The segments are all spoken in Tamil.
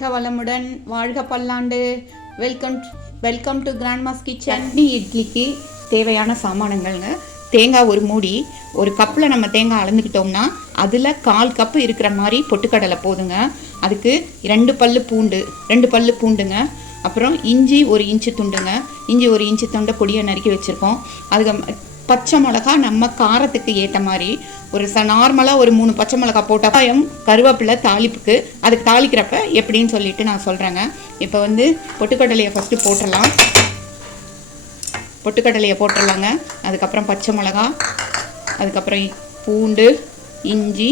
வாழ்க வளமுடன், வாழ்க பல்லாண்டு. Welcome to Grandma's kitchen. இட்லிக்கு தேவையான சாமானங்கள்ங்க. தேங்காய் ஒரு மூடி, ஒரு கப்பில் நம்ம தேங்காய் அளந்துக்கிட்டோம்னா அதில் 1/4 கப்பு இருக்கிற மாதிரி பொட்டுக்கடலை போதுங்க. அதுக்கு 2 பல்லு பூண்டுங்க. அப்புறம் இஞ்சி 1 இன்ச்சு துண்டுங்க. இஞ்சி 1 இன்ச்சு துண்டை பொடியை நறுக்கி வச்சுருக்கோம். அதுக்கு பச்சை மிளகா நம்ம காரத்துக்கு ஏற்ற மாதிரி ஒரு நார்மலாக ஒரு 3 பச்சை மிளகா போட்டால் கருவேப்பிலை தாளிப்புக்கு, அதுக்கு தாளிக்கிறப்ப எப்படின்னு சொல்லிட்டு நான் சொல்கிறேங்க. இப்போ பொட்டுக்கடலையை ஃபஸ்ட்டு போட்டுடலாம். பொட்டுக்கடலையை போட்டுடலாங்க. அதுக்கப்புறம் பச்சை மிளகா, அதுக்கப்புறம் பூண்டு, இஞ்சி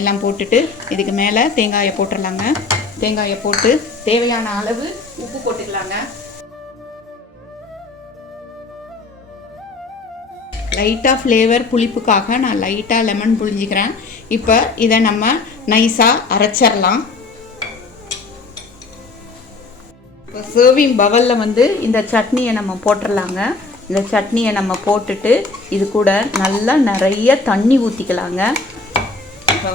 எல்லாம் போட்டுட்டு இதுக்கு மேலே தேங்காயை போட்டுடலாங்க. தேங்காயை போட்டு தேவையான அளவு உப்பு போட்டுக்கலாங்க. லைட்டாக ஃப்ளேவர் புளிப்புக்காக நான் லைட்டாக லெமன் புழிஞ்சிக்கிறேன். இப்போ இதை நம்ம நைஸாக அரைச்சிடலாம். இப்போ சர்விங் பவலில் இந்த சட்னியை நம்ம போட்டுடலாங்க. இந்த சட்னியை நம்ம போட்டுட்டு இது கூட நல்லா நிறைய தண்ணி ஊற்றிக்கலாங்க. இப்போ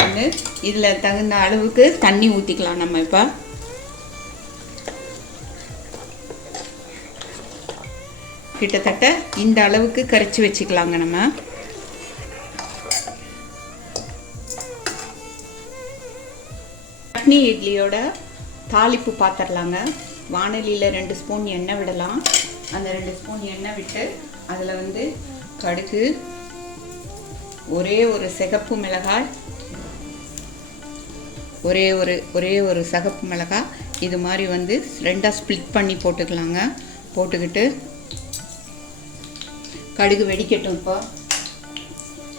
இதில் தகுந்த அளவுக்கு தண்ணி ஊற்றிக்கலாம். நம்ம இப்போ கிட்டத்தட்ட இந்த அளவுக்கு கரைச்சி வச்சுக்கலாங்க. நம்ம சட்னி இட்லியோட தாளிப்பு பார்த்துடலாங்க. வானலியில் 2 ஸ்பூன் எண்ணெய் விடலாம். அந்த 2 ஸ்பூன் எண்ணெய் விட்டு அதில் கடுகு, ஒரே ஒரு சிகப்பு மிளகாய், ஒரே ஒரு சிகப்பு மிளகாய் இது மாதிரி 2ஆக ஸ்ப்ளிட் பண்ணி போட்டுக்கலாங்க. போட்டுக்கிட்டு கடுகு வெடிக்கட்டும்.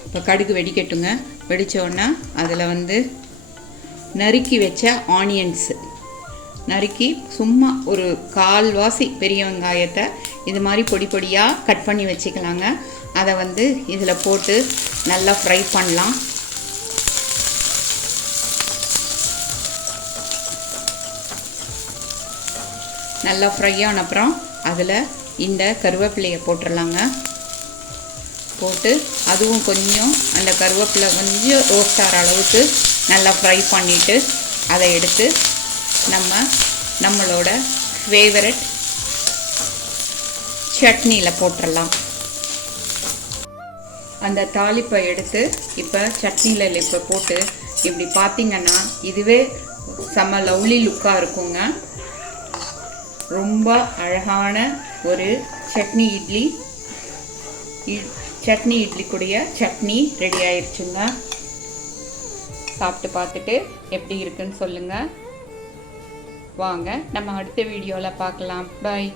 இப்போ கடுகு வெடிக்கட்டுங்க. வெடித்தோடனே அதில் நறுக்கி வச்ச ஆனியன்ஸு நறுக்கி சும்மா ஒரு 1/4 வாசி பெரிய வெங்காயத்தை இது மாதிரி பொடி பொடியாக கட் பண்ணி வச்சுக்கலாங்க. அதை இதில் போட்டு நல்லா ஃப்ரை பண்ணலாம். நல்லா ஃப்ரை ஆன அப்புறம் அதில் இந்த கருவேப்பிலையை போட்டுடலாங்க. போட்டு அதுவும் கொஞ்சம் அந்த கருவேப்பிலை கொஞ்சம் ரோஸ்ட் ஆகிற அளவுக்கு நல்லா ஃப்ரை பண்ணிவிட்டு அதை எடுத்து நம்மளோட ஃபேவரட் சட்னியில் போட்டுடலாம். அந்த தாளிப்பை எடுத்து இப்போ சட்னியில் இப்போ போட்டு இப்படி பார்த்திங்கன்னா இதுவே செம்ம லவ்லி லுக்காக இருக்குங்க. ரொம்ப அழகான ஒரு சட்னி இட்லிக்குடைய சட்னி ரெடி ஆயிடுச்சுங்க. சாப்பிட்டு பார்த்துட்டு எப்படி இருக்குன்னு சொல்லுங்கள். வாங்க நம்ம அடுத்த வீடியோவில் பார்க்கலாம். பாய்.